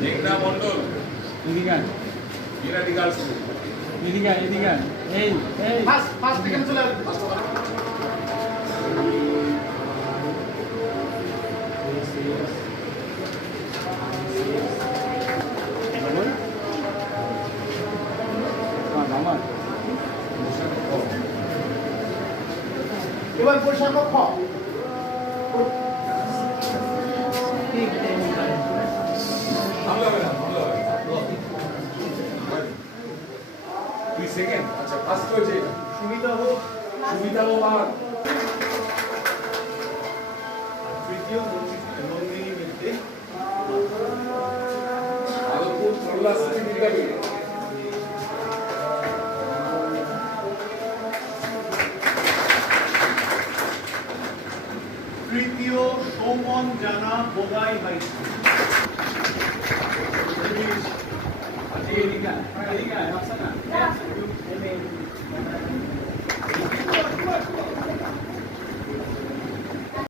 মেঘনা মণ্ডল এদিকে আয়, বিরাটি গার্লস স্কুল এদিকে আয়, এদিকে আয়। এই এই ফার্স্ট এখানে চলে আসবে। আমার এবার বৈশাখ খ ভালো হবে না ভালো হবে তুই সেকেন্ড আচ্ছা ফার্স্ট হয়েছে সুবিধা আর তৃতীয় নন্দিনী মিত্রে আলোপুর সরলা স্মৃতি দীর্ঘাবী তৃতীয় সৌমন জানা বোগাই হাই স্কুল এদিকে আয়, এদিকে আয়, বাচ্চা না।